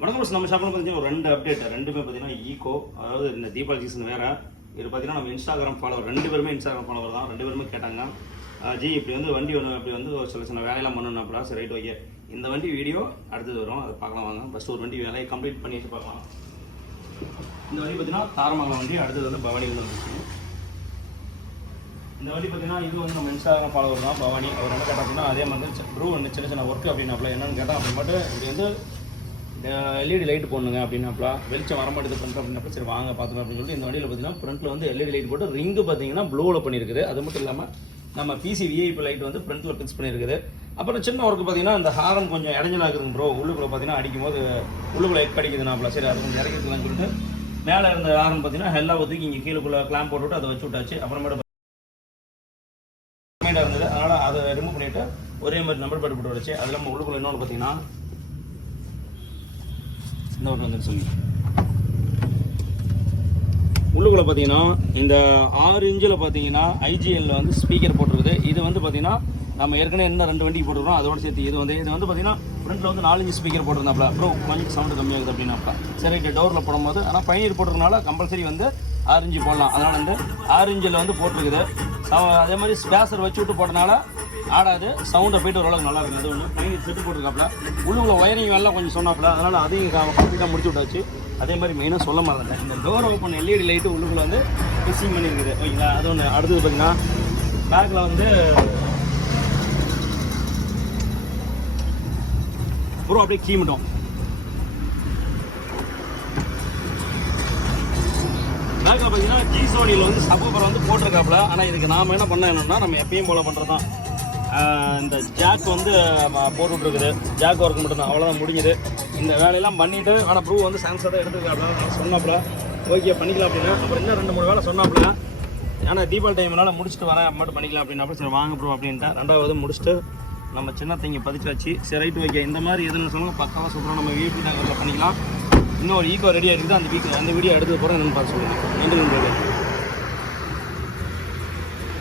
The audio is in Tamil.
வணக்கம் பஸ். நம்ம ஷாப்பில் பார்த்தீங்கன்னா ஒரு 2 அப்டேட். ரெண்டுமே பார்த்தீங்கன்னா ஈகோ. அதாவது இந்த தீபாவளி சீசன் வேறு. இது பார்த்தீங்கன்னா நம்ம இன்ஸ்டாகிராம் ஃபாலோவர் 2 பேருமே இன்ஸ்டாகிராம் ஃபாலோவர் தான். 2 பேருமே கேட்டாங்க, ஜி இப்படி வந்து வண்டி ஒன்று இப்படி வந்து ஒரு சில வேலையெல்லாம் பண்ணணும்னா சரி ரைட் ஓகே. இந்த வண்டி வீடியோ அடுத்தது வரும், அதை பார்க்கலாம் வாங்க. ஃபஸ்ட்டு ஒரு வண்டி வேலையை கம்ப்ளீட் பண்ணி வச்சு பார்க்கலாம். இந்த வண்டி பார்த்தீங்கன்னா தாரமங்கலம் வண்டி, அடுத்தது வந்து பவானி வந்துருக்கு. இந்த வண்டி பார்த்தீங்கன்னா இது வந்து நம்ம இன்ஸ்டாகிராம் ஃபாலோவர் தான் பவானி. அவர் என்ன கேட்டால் அப்படின்னா அதே மாதிரி ப்ரூ ஒன்று சின்ன சின்ன ஒர்க் அப்படின்னாப்ல என்னென்னு கேட்டால் அப்படி மட்டும் இது வந்து எல்இடி லைட் போடணுங்க அப்படின்னாப்ல, வெளிச்சம் வரமாட்டேது பண்ணுறோம் அப்படின்னாப்ப சரி வாங்க பார்த்துக்கலாம் அப்படின்னு சொல்லிட்டு இந்த வண்டியில் பார்த்தீங்கன்னா ஃப்ரண்ட்டில் வந்து எல்இடி லைட் போட்டு ரிங்கு பார்த்தீங்கன்னா ப்ளூவில் பண்ணியிருக்குது. அது மட்டும் இல்லாமல் நம்ம பிசி விஐபி லைட் வந்து ஃப்ரண்ட்டில் ஃபிக்ஸ் பண்ணியிருக்குது. அப்புறம் சின்ன ஒர்க்கு பார்த்தீங்கன்னா இந்த ஹாரன் கொஞ்சம் இடைஞ்சலாக இருக்குதுங்க ப்ரோ. உள்ளுக்குள்ளே பார்த்தீங்கன்னா அடிக்கும் போது உள்ளுக்குள்ளே எக் அடிக்குதுனாப்ல, சரி அது கொஞ்சம் இறக்கிக்கலாம்னு சொல்லிட்டு மேலே இருந்த ஹாரன் பார்த்தீங்கன்னா ஹெல்லாக ஒதுக்கி இங்கே கீழே கிளாம்ப் போட்டுவிட்டு அதை வச்சு விட்டாச்சு. அப்புறமேட்டு இருந்தது, அதனால் அதை ரிமூவ் பண்ணிவிட்டு ஒரே மாதிரி நம்பர் பிளேட் போட்டு வச்சு அது இல்லாமல் உள்ளுக்குள்ளே இன்னொன்று பார்த்தீங்கன்னா இந்த ஒரு வந்து சொல்லி உள்ளுக்குள்ளே பார்த்தீங்கன்னா இந்த 6 இன்ச்சில் பார்த்தீங்கன்னா ஐஜிஎல்ல வந்து ஸ்பீக்கர் போட்டிருக்குது. இது வந்து பார்த்தீங்கன்னா நம்ம ஏற்கனவே என்ன 2 வண்டிக்கு போட்டுருக்கோம் அதோட சேர்த்து இது வந்து பார்த்தீங்கன்னா ஃப்ரண்ட்டில் வந்து 4 இன்ச்சு ஸ்பீக்கர் போட்டிருந்தாப்ல. அப்புறம் கொஞ்சம் சவுண்டு கம்மியாகுது அப்படின்னாப்பா சரி டோரில் போடும்போது. ஆனால் பயணியர் போட்டிருக்கனால கம்பல்சரி வந்து 6 இன்ச்சு போடலாம். அதனால் வந்து 6 இன்ச்சில் வந்து போட்டிருக்குது. அதே மாதிரி ஸ்பேசர் வச்சு விட்டு போட்டனால ஆடாது, சவுண்டை போய்ட்டு ஓரளவுக்கு நல்லா இருக்குது. இது ஒன்று பயணியர் செட்டு போட்டிருக்காப்புல. உள்ளுக்குள்ள ஒயரிங் வேலை கொஞ்சம் சொன்னாப்புல, அதனால் அதையும் கம்ப்ளீட்டாக முடிச்சு விட்டாச்சு. அதே மாதிரி மெயினாக சொல்ல மாட்டேன், இந்த டோர் ஓப்பன் எல்இடி லைட்டு உள்ளுக்குள்ள வந்து ஃபிக்ஸிங் பண்ணியிருக்குது ஓகேங்களா. அது ஒன்று. அடுத்தது பார்த்தீங்கன்னா பேக்கில் வந்து ப்ரோ அப்படியே கீமிட்டோம். பேக்கில் பார்த்தீங்கன்னா ஜிசோனியில் வந்து சபூஃபர் வந்து போட்டிருக்காப்புல. ஆனால் இதுக்கு நாம் என்ன பண்ண என்னன்னா நம்ம எப்பயும் போல் பண்ணுறது தான். இந்த ஜாக் வந்து போட்டுட்ருக்குது, ஜாக் ஒர்க் மட்டும்தான், அவ்வளோதான் முடிஞ்சுது. இந்த வேலையெல்லாம் பண்ணிவிட்டு ஆனால் ப்ரூ வந்து சான்ஸாக தான் எடுத்துருக்காப்புல சொன்னாப்புல ஓகே பண்ணிக்கலாம் அப்படின்னா. அப்புறம் இன்னும் 2-3 வேலை சொன்னாப்புல. ஆனால் தீபாவளி டைம்னால முடிச்சுட்டு வரேன் மட்டும் பண்ணிக்கலாம் அப்படின்னாப்புல சரி வாங்க ப்ரோ அப்படின்ட்டு 2வது முடிச்சுட்டு நம்ம சின்ன தங்கி பதிச்சாச்சு. சரி ரைட் ஓகே. இந்த மாதிரி எதுன்னு சொல்லுங்கள் பக்காவாக சூப்பராக நம்ம வீட்டு நகரில் பண்ணிக்கலாம். இன்னும் ஒரு ஈக்கோ ரெடியாக இருக்குது. அந்த வீடியோ எடுத்து போகிறேன் என்னென்னு பார்த்து சொல்லுங்கள். நன்றி.